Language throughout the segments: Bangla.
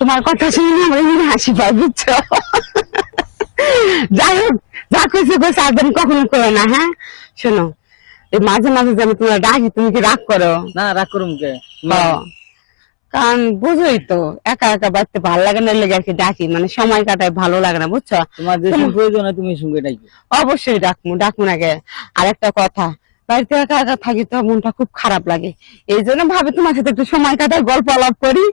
তোমার কথা শুনে আমার এমনি হাসি পায় বুঝছ? যাই হোক যা কইছে কইছে আর তুমি কখনো করো না হ্যাঁ? শোনো এই মাঝে মাঝে যে আমি তোমার ডাকি তুমি কি রাগ করো? না রাগ করুম কে? কারণ বুঝোই তো একা একা বাড়তে ভালো লাগে না লেগে আর কি ডাকি মানে সময় কাটায় ভালো লাগে না বুঝছ? তোমার যে প্রয়োজন তুমি সঙ্গে ডাকি অবশ্যই ডাকমু ডাকমু আগে আর একটা কথা বাড়িতে একা একা থাকি তো মনটা খুব খারাপ লাগে। এই জন্য ভাবে তোমার সাথে একটু সময় কাটায় গল্প আলাপ করি।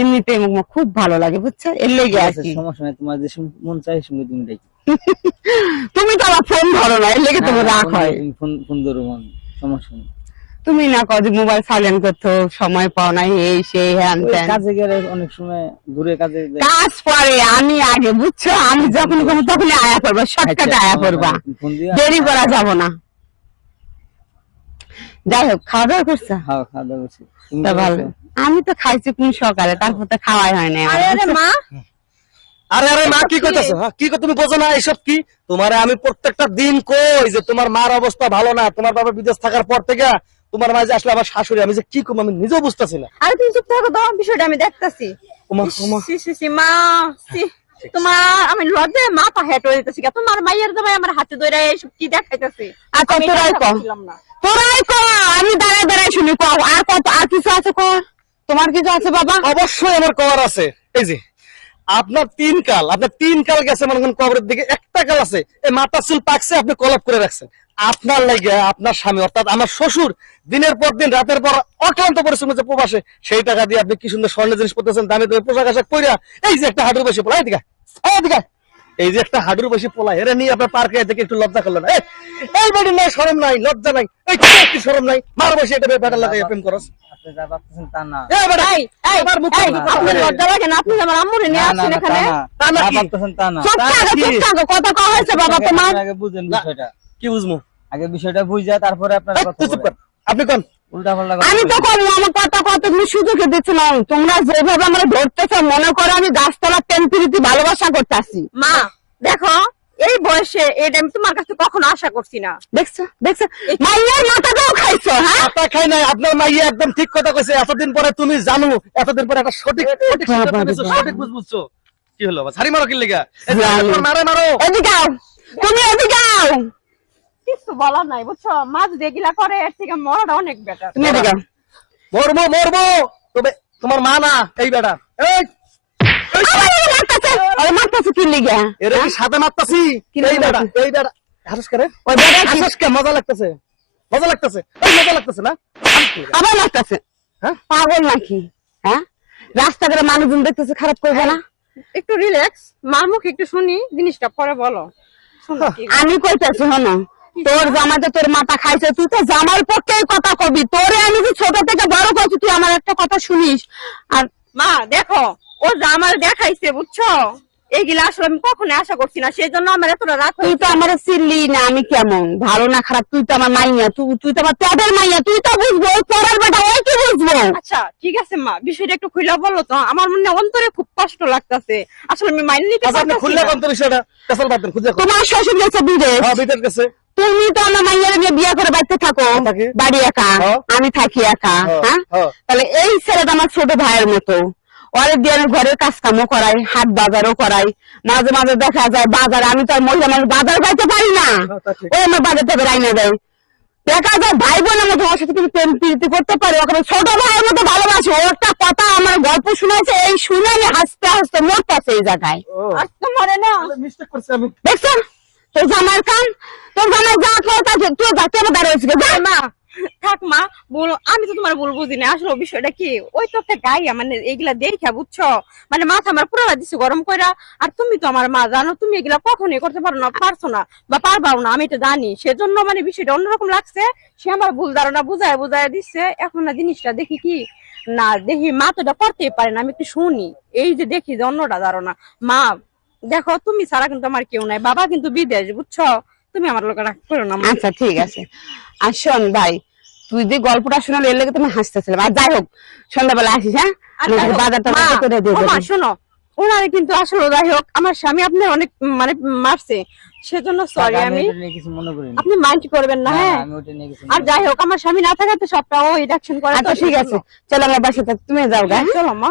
এমনিতে খুব ভালো লাগে বুঝছ? এর লেগে কি। সমস্যা নাই তোমার যে মন চাই সঙ্গে তুমি ডাকি তুমি তো আমার ফোন ধরো না এর লেগে তোমার রাগ হয়। ফোন ফোন ধরো মন সমস্যা নেই। তুমি না যে মোবাইল সাইলেন্ট করতো সময় পাও না এই সেই হ্যান ত্যান। কাজে গেলে অনেক সময় দূরে কাজে কাজ পরে আমি আগে বুঝছ? আমি যখন কোনো তখনই আয়া করব শর্টকাটে আচ্ছা, আয়া তোমার করবা দেরি করা যাব না। যাই হোক খাওয়া দাওয়া করছ? খাওয়া খাওয়া দাওয়া করছি তা ভালো। আমি তো খাইছি কোন সকালে তারপর তো খাওয়াই হয় না আরে আরে মা। আরে আরে মা কি করতেছো? হ্যাঁ, কি তুমি বোঝো না এসব কি? তোমারে আমি প্রত্যেকটা দিন কই যে তোমার মার অবস্থা ভালো না তোমার বাবা বিদেশ থাকার পর থেকে তোমার মা যে আসলে আমার শাশুড়ি আমি যে কি করব আমি নিজেও বুঝতেছি না। আরে তুমি চুপ থাকো তো বিষয়টা আমি দেখতাছি। মা তোমার আমি লজ্জায় মা পা হেঁটে দিতেছি। তোমার মাইয়ের জামাই আমার হাতে ধরে এসব কি দেখাইতেছি? আচ্ছা তোরাই। তোরাই আমি দাঁড়ায় দাঁড়ায় শুনি আর কত, আর কিছু আছে কর তোমার কিছু আছে, বাবা? অবশ্যই আমার কবর আছে। এই যে, আপনার তিন কাল, আপনার তিন কাল গেছে মনে করেন কবরের দিকে, একটা কাল আছে, এই মাথা চুল পাকছে, আপনি কলাপ করে রাখছেন। আপনার লাগে, আপনার স্বামী, অর্থাৎ আমার শ্বশুর, দিনের পর দিন, রাতের পর অক্লান্ত পরিশ্রম হচ্ছে প্রবাসে, সেই টাকা দিয়ে আপনি কি সুন্দর স্বর্ণের জিনিস পড়তেছেন, দামি দামি পোশাক আশাক পরিয়া এই যে একটা হাঁটুর বসে পোলা এদিকে এদিকে। এই যে একটা হাঁটুর বসে পোলা এরা নিয়ে আপনার পার্কে থেকে একটু লজ্জা করলেন এই, এই বাড়ির নাই শরম নাই লজ্জা নাই এই একটু শরম নাই। মার বসে এটা বেটা লাগে প্রেম করস। আপনি না। না। না, না, না, না। না না। কোন? আমি তো করব আমার কথা কত সুযোগে দিচ্ছিলাম তোমরা যেভাবে আমরা ধরতেছো মনে করো আমি গাছতলা টেম্পিরিতি ভালোবাসা করতেছি। মা দেখো এই বয়সে এটা আমি তোমার কাছে কখনো আশা করছি না। দেখছ দেখছ? মাইয়ার মাথাটাও খাইছো হ্যাঁ? আপা খাই নাই আপনার মাইয়া একদম ঠিক কথা কইছে। এতদিন পরে তুমি জানো এতদিন পরে একটা সঠিক বুঝ বুঝছ। কি হলো? মারো কি লেগা মারে মারো। এদিকে তুমি এদিকে কিছু বলার নাই বুঝছ? মা যদি এগুলা করে এর থেকে মরাটা অনেক বেটার তুমি এদিকে মরবো মরবো! তবে তোমার মা না এই বেটা। এই! আরে মারতাছে কি লিগা? এর কি সাথে মারতাছি? এই বেটা এই বেটা। হাসস করে ওই বেটা হাসস কে? মজা লাগতেছে। মজা লাগতেছে। এই মজা লাগতেছে না? আবার মারতাছে? হ্যাঁ? পাগল নাকি? হ্যাঁ? রাস্তাঘাটে মানুষজন দেখতেছে খারাপ করবে না? একটু রিল্যাক্স মার মুখে একটু শুনি জিনিসটা পরে বলো। শুনো কি আমি কইতেছি হনো তোর জামাতে তোর মাথা খাইছে তুই তো জামার পক্ষেই কথা কবি। তোরে আমি যে ছোট থেকে বড় করছি তুই আমার একটা কথা শুনিস। আর মা দেখো ও যা আমার দেখাইছে বুঝছ? এইগুলা আসলে আমি কখনো আশা করছি না সেই জন্য আমার এতটা রাত তুই তো আমার চিনলি না আমি কেমন? ভালো না খারাপ তুই তো আমার মাইয়া তুই তুই তো আমার মাইয়া তুই তো বুঝব পরের বেটা ওই কি বুঝব? আচ্ছা ঠিক আছে মা বিষয়টা একটু খুলে বলো তো আমার মনে অন্তরে খুব কষ্ট লাগতাছে। আসলে আমি মাইনে নিতে আচ্ছা খুললে না। পেছাল খুঁজে তোমার শ্বশুর গেছে বিদেশ। হ্যাঁ বিটের কাছে তুমি তো আমার মাইয়ার নিয়ে বিয়ে করে বাড়িতে থাকো। বাড়ি একা। আমি থাকি একা হ্যাঁ। তাহলে এই ছেলেটা আমার ছোট ভাইয়ের মতো। ওরে দিয়ে আমি ঘরের কাজ কামও করাই হাট বাজারও করাই। মাঝে মাঝে দেখা যায় বাজারে আমি তো আর মহিলা মানুষ বাজার পাইতে পারি না। ওই আমার বাজার থেকে রাইনা দেয়। দেখা যায় ভাই বোনের মতো ওর সাথে তুমি প্রেম প্রীতি করতে পারো। ওখানে ছোট ভাইয়ের মতো ভালোবাসো। ও একটা কথা আমার গল্প শুনেছে এই শুনে আমি হাসতে হাসতে মরতেছে এই জায়গায়। ও। আর তো মরে না। মিস্টেক করছি আমি। দেখছ তোর জামার কান? তোর জামার যা করে তা তুই যা যা। থাক মা বলো, আমি তো তোমার বল বুঝি আসলে বিষয়টা কি? ওই তো একটা গাইয়া মানে দেখা বুঝছ? মানে আমার পুরো দিচ্ছে গরম কইরা। আর তুমি তো আমার মা, জানো, তুমি এগুলা করতে পারো না, পারছ না বা পারবাও না, আমি জানি। সেজন্য মানে বিষয়টা অন্যরকম লাগছে। সে আমার ভুল ধারণা বুঝায় বুঝায় দিচ্ছে এখন না জিনিসটা দেখি কি? না, দেখি মা তো এটা করতেই পারে না, আমি একটু শুনি। এই যে দেখি যে অন্যটা ধারণা। মা দেখো তুমি ছাড়া কিন্তু আমার কেউ নাই। বাবা কিন্তু বিদেশ বুঝছ? তুমি আমার লোক রাগ করো না আচ্ছা ঠিক আছে। আর শোন ভাই তুই যে গল্পটা শোনালে এর লেগে তুমি হাসতেছিলাম আর যাই হোক সন্ধ্যাবেলা আসিস হ্যাঁ? বাজারটা করে দেবি। শোনো ওনারে কিন্তু আসলে যাই হোক আমার স্বামী আপনার অনেক মানে মারছে। সেজন্য সরি আমি আপনি মাইন্ড করবেন না হ্যাঁ? আর যাই হোক আমার স্বামী না থাকাতে সবটা ও রিডাকশন করে আচ্ছা ঠিক আছে। চলো আমার বাসাতে তুমি যাও গা হ্যাঁ? চলো মা।